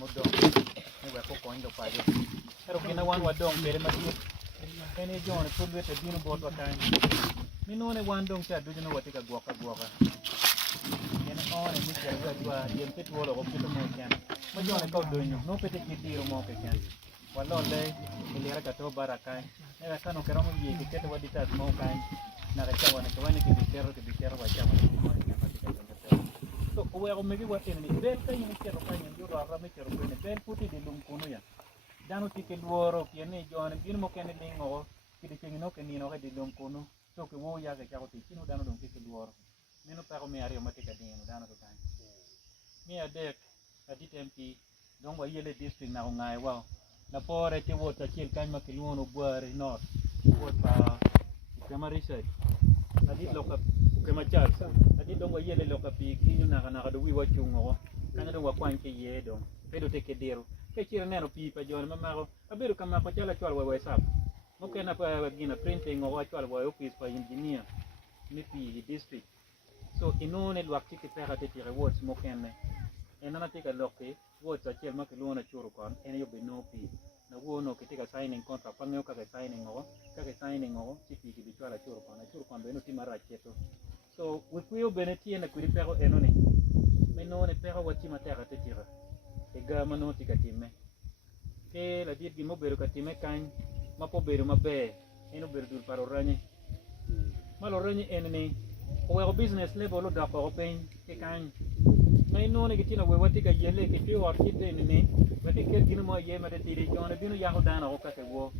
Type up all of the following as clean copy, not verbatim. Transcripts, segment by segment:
modong ne we ko konyo pa yo pero kina wan wadong pere madiyo ene jone pulwe te bino bot wa kan minone wan dong cha du no watika gwoka ene on ni cha wa yen pet wolo ko pito mo kan ma jone ko donyo no pete kitiro mo ke kan walole ilera ka to barakai era kano kero mo yeke kete wadita mo kan na ka chawa na kawane ke bitero wa chawa mo kan patika so we ko megi watin ni ben kan ni kero kan ni ro ra me kero ben ben puti di lum kuno ya dano tike luoro piene jone bin mo kene lingo kidi kengino ke nino ke di lum kuno so ke wo ya ke chawo ti kino dano dong tike luoro meno pa ko me ario matika dino dano ko kan mi adek adi tempi dong wa yele district na ngai wa na pore ti wota chil kan ma kiluono buare north wota kama research adi loka kama chal adi dong wa yele loka pi kinyo na do wi wa chungo kanya dong wa kwan ke ye dong pedo te ke dero ke chira neno pi pa jon mama ko abedo kama ko chala chwal wa sap mo kena pa gina printing o chwal wa office pa engineer mi pi district so inone lwakti ke pera te tire words mo kenne enana te ka loke words a chel ma kiluona churu kon en yo be no pi na wono ke te ka signing contract pa ngeo ka signing o ti pi ki chwala churu kon be no ti mara cheto so we kuyo beneti na kuri pero enone menone pero wati matera te tire e gama no ti ka time ke la dit gi mo bero ka time kan ma po bero mabe eno bero dul paro ranye ma lo ranye enene o business level lo da ko pen ke kan mai none ke tina we wati ka yele ke ti or kite enene we ke kel gino mo ye ma de ti de jona bino ya ho dana o ka ke wo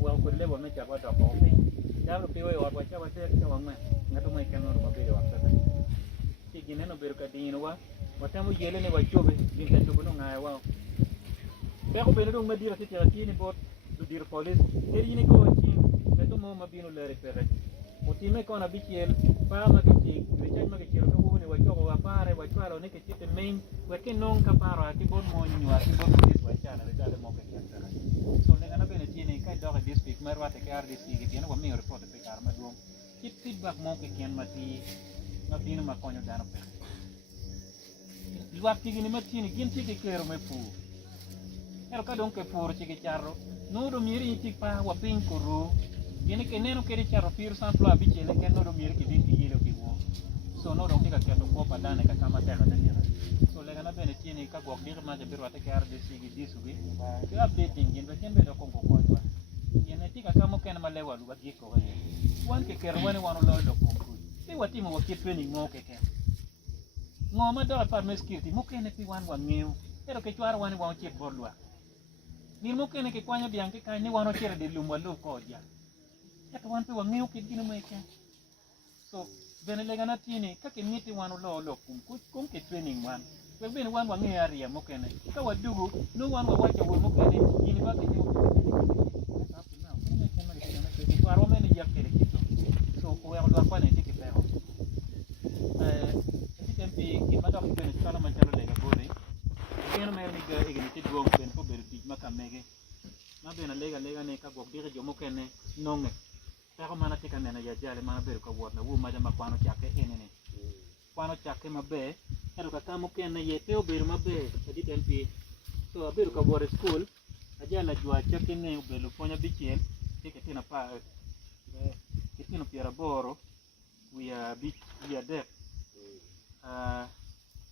ko level me cha wa da ko pen da lo pe we o wa cha wa te cha wa ma ngato mai kan no ma bero wa ta ti gine no bero ka dino wa watamu yele ne wa chobe bin ka chobe no ngai wa pe ko beno ma dira ti ni bot du dir police eri ni ko ti meto mo ma bino le repere o ti me ko na bichiel pa ma ke ti richa ma ke ti ko wo ne wa chobe wa pare wa chwalo ne ke ti main we ke non ka paro ati bon mo nywa ti bon police wa chana re dale mo ke kera so ne na bene ti ne kai do ga district mar wa te ka RDC ke ti no wa mi report pe kar ma duong ti feedback mo ke ken ma ti ma bino ma konyo dano pe luati gini matini ginti ke kero me fu ero ka don ke fur ci ke charro no do miri ci pa wa pin kuru yene ke neno ke charro pir san pla biche le ke no do miri ke din ki yelo ki wo so no don ke ka keto ko pa dane ka kama terra de dira so le gana bene tini ka gok dir ma de bir wata ke ar de sigi disu bi ke updating gin be ken be do ko ko ko yene ti ka kamo ken ma le walu wa gi ko ye wan ke kero wane wano lo do ko ku ti wati mo ke training mo ke ken ngoma do par meskirti mukene pi wan ngeu pero ke chwar wan wan chep borlwa ni mukene ke kwanya biang ke kan ni wan ochere de lumwa lu ko ja ya to wan pi ngeu kit gino meke so bene le gana tini ka ke miti wan lo kum ke training wan we bene wan ngeu area mukene ka wadugu no wan wacha we mukene ini ba ke chwar wan ne ya kere kito so we lo kwa ne tiki pero tempi gimana aku ben kalau mencari lega boleh, mungkin mereka ni gini ti dua ben ko berdi maka mege, ma ben lega ne ka bok dire jomo kene nonge, pero mana ti kan nena ya jale mana ber ko wona wu ma jama kwano chake enene, kwano chake mabe, pero ka kamu kene ye teo ber mabe, jadi tempi so ber ko bore school, aja la jua chake ne belu ponya bichel, ti ketina pa, ketina piara boro, wia dek.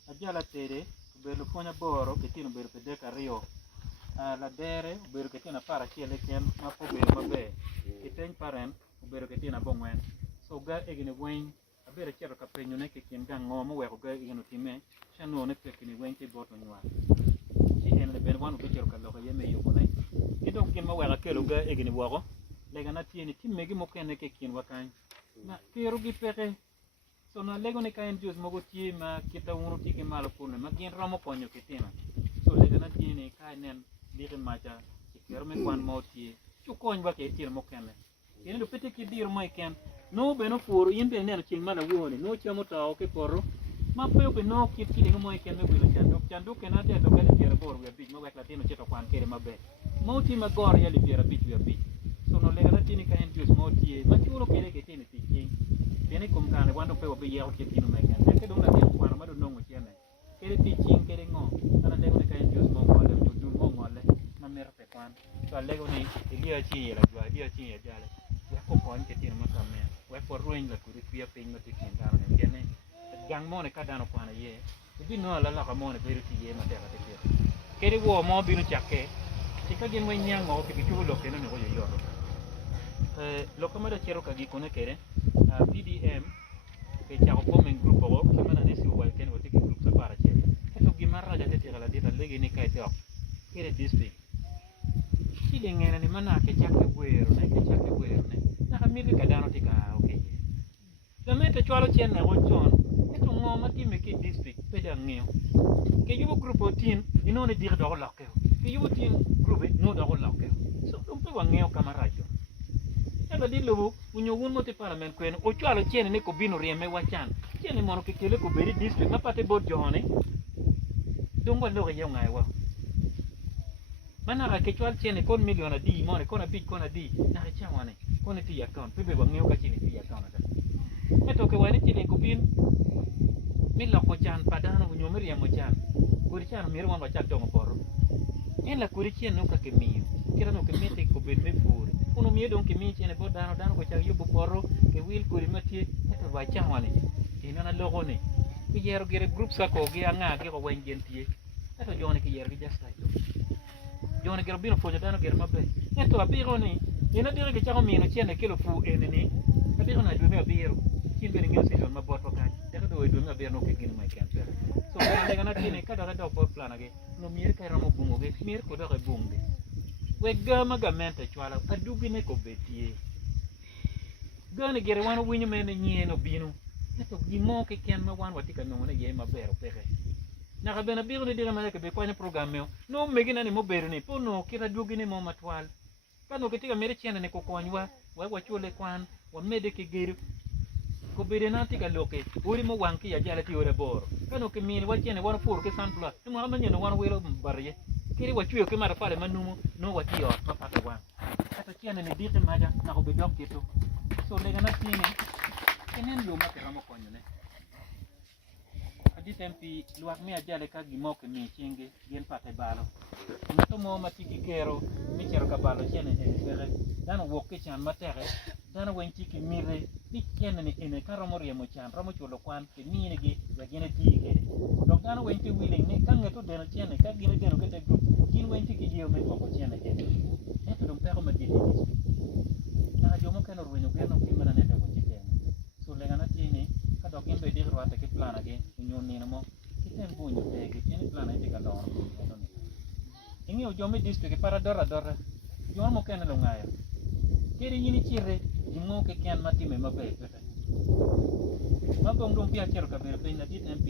Ajala tere belu fonya boro ketino belu pedeka rio la dere belu ketina para chele ken ma po belu mabe keten paren belu ketina bongwen so ga egine wen abere chero ka penyo ne ke ken ga ngomo we ko ga igino time chano ne pe kini wen ke boto nywa ti en le belu wanu ke chero ka lo ga yeme yo konai ki don ken ma we ga kelo ga egine woro le ga na tieni timme gi mo ken ne ke ken wakan na kero gi pere so na lego ne kain jus mogo ti ma kita unu ti ke malo pune ma gin ramo konyo ke tina so lega na ti ne kai nen dire macha ke kero me kwan mo ti chu konyo ba ke tir mo kene ene do pete ke dir mo ken no be no furu yimbe ne kin mala woni no chamo ta o ke porro ma pe be no kit ti mo ken me bilo chandu ke na te do ke le bor we bi mo ga latino cheto kwan kere mabe mo ti ma gor ya li pera bi so no lega na ti ne kain jus mo ti ma chulo ke ke ti ne ti king tiene con cane quando poi va via che ti non è che dove la gente quando ma non c'è ne che ti cin che ngo ana de ne kai più smo lego ni ilia chi la gwa dia chi ya jale we ko kon ke tin ma kame we ko ruin la ku ri pe ma ti kin da ne tiene gang mo ne ka da no kwana ye bi no la ka mo ne be ri ti ye ma te ka te ke ri wo mo bi no chakke ti ka gen we nyang mo ke ki tu lo ke no ne ko yo lo ka ma da chero ka gi ko ne kere PDM ke cha ko men grupo ko ke mana ne si wal ken o ti ki grupo sa para che to gi marra ja te ti la dita legi ni kai te kere district si de ngena ni mana ke chakke gwero ne na ka miri ka dano ti ka okay la mete chwalo chen na go chon eto ngo ma ti me ke district pe da ngeo ke yubo grupo tin inone dir do lo ke yubo tin grupo no do lo ke so dum pe wa ngeo kamarajo ela di lobo unyo wun mo te parliament kwen o chwalo chen ne ko bino rieme wachan chen mono ke kele ko beri district ma pate bod johone dongo lo ye ngai wa mana ka ke chwal chen kon miliona di mo ne kon di na ka chawane kon ti account pe be wa ngeo ka chen ti account ta eto ke wani chen ko bin mi lo ko chan padano unyo mi riemo chan ko ri chan mi ro wa chak dongo poro en la ko ri chen no ka ke miyo kira no ke mete ko ben me fure uno mie don ke mi chen bo dano ko chak yubo poro ke wil ko ri matie eto wa chawane ina na logo ne ki yero gere group sa ko gi anga gi ko wen gentie eto jone ki yero gi jasta to jone gero bino fojo dano gero mabe eto abiro ni ina dire ke chako mino chen ke lo fu eneni abiro na dwe me abiro kin bere ngel se ma boto ka te ko do dwe me abiro no ke gin mai kan pere so le gana tine ka do por plana ge no mir ka ramo bungo ge mir ko do ge bunge we gama gamente chwala adugi ne ko betie gane gere wano winyo mene nyieno binu eto gimo ke ken ma wan watika no ne ye maber pere na ka bena biro ne dire ma ke be kwanya program meo no megina ni mo bere ni po no kira dugi ne mo matwal kano ketika mere chene ne ko konywa wa chule kwan wa mede ke gere ko bere na tika loke uri mo wanki ya jala ti ore bor kano ke mini wa chene wan pur ke sunflower ni mo amanya no wan welo barye kiri wa chuyo ke mara pale manumo no wa ti ot mapata wan kata chene ne dite maja na ko be dok kitu so lega na tine kenen yo ma ke ramo konyo ne adi tempi luak mi ajale ka gimo ke mi chinge gen pate balo ngato mo matiki kero mi chero ka balo chene e sere dano wok ke chan matere dano wen chiki mire ni chene ni ene ka ramo riemo chan ramo chulo kwan ke mine gi ya gene ti ke dok dano wen ti willing ni ka ngato deno chene ka gine deno ke te group kin wen chiki jio me ko chene ke eto dum pero ma di na jomo keno ruenyo geno kimana ne te ko chike so lega na tini ka dok imbe dir rwate ke plana ge unyo nino mo kitem bunyo te ke chene plana ite ka lor ingio jomi district para dora jomo mo keno lo ngayo kiri yini chire gimo ke ken matime mabe pete mabong dum pia chero ka bere penya dit MP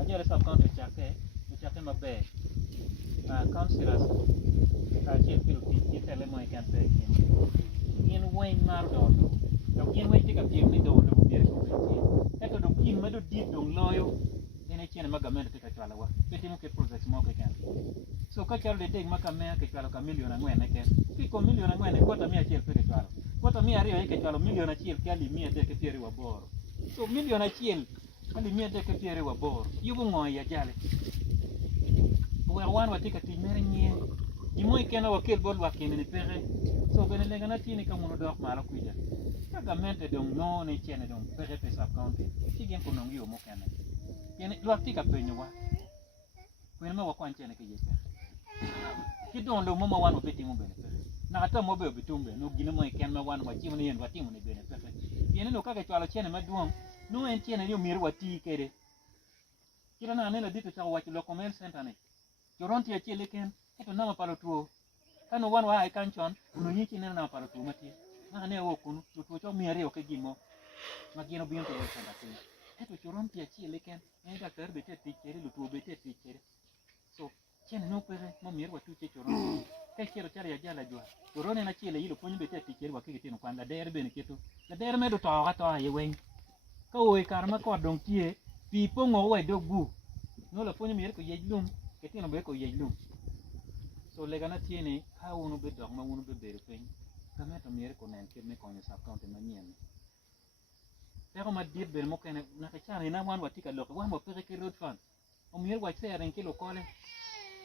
ajere sub county chake mabe councillors ka chir pil ti tele mo kan pe kin wain mar do kin wain ti ka pil ni do bere ko ti eto do kin medo dit dong loyo ene chene magamende te ka chala wa pete mo ke project mo ke kan so ka chalo de deg makame ke chala ka miliona ngwen ke ki ko miliona ngwen ko ta 100 pe ke chala ko ta 200 ke chala miliona 1 ke ali 100 ke pieri wa boro so miliona 1 ali 100 ke pieri wa boro yubu ngoy ya jale we wan watika ti mere nye di moy kena wakel bol wakene ni pere so bene lega na tini ka muno dok mala kuja ka mente dong no ne chene dong pere pe sub county ti gen ko nongi o mo kene yene watika penyo wa kwen ma wakwan chene ke yete ki don lo mo ma wan obeti mo bene pere na ata mo be obitumbe no gine moy ken ma wan wachimo ne yen watimo ne bene pere yene no ka ke chwalo chene maduong no en chene yo mir wati kere kila na ne la dito cha wachi lo commerce center ne Joronti achele ken eto nama palo tuo kano wan wa ai kanchon uno yiki nena nama palo tuo mati na ne wo kunu tuo cho miere oke gimo magino bion to senda tin eto Joronti achele ken en doctor bete tikere lu tuo bete tikere so chen no pere mo miere watu che Joronti ke kero chari ya jala jwa Jorone na chele yilo ponyo bete tikere wakike tino kwanda der bene keto la der medo to ga to ye wen ka o karma ko dong tie pi pongo we dogu no la ponyo miere ko ye lum ketino be ko yejlu so lega na tiene ka uno be dog ma uno be bere pen kameto miere ko nen ke me konyo sub county manien pero ma dir bel mo kene na ka chane na wan watika lo wan mo pere ke road fund o miere wa tsere en kilo kole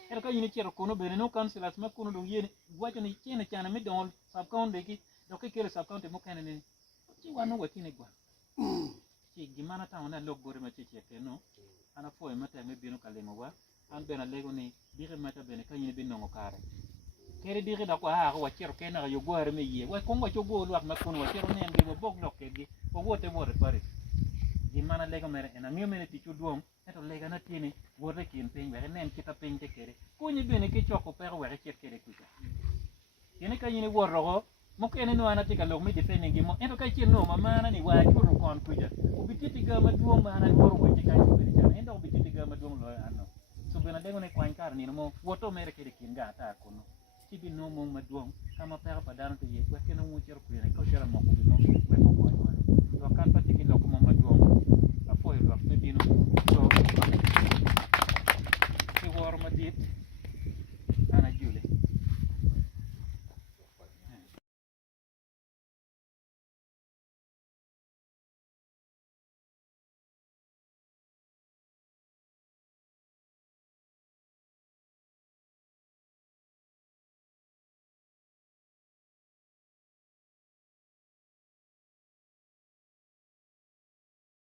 era ka yini chero kono bene no councilors ma kono do yene wacho ni chene chana mi don sub county ki do ke kele sub county mo kanene chi wano watine gwa chi gimana ta ona log bore ma chi ke no ana foi mata me bino kalemo wa an bena lego ni dire mata bene ka yini bin no kare kere dire da ko ha ko chero ke na yo gore me ye wa kongo cho go luak ma kono wa chero ne nge bok lok ke gi o wote bore pare gimana lego mere ena ngio mere ti chuduom eto lega na tiene bore kin pin bere nen kita pin te kere kunyi bene ke choko pero were chet kere kuja yene ka yini worrogo mo kene no ana tika lok mi defending gi mo eto ka chien no mamana ni wa churu kon kuja ubititi ga maduong mana woro weche ka bere jana endo ubititi ga maduong lo anno so bena lego ne kwan kar ni mo woto mere kere kin ga ta kono tibi no mo maduong kama pero padano te ye wa kene mo chero kuene ko chero mo kubi mo we ko ko lo kan pa tiki lok mo maduong a foi lo me bino so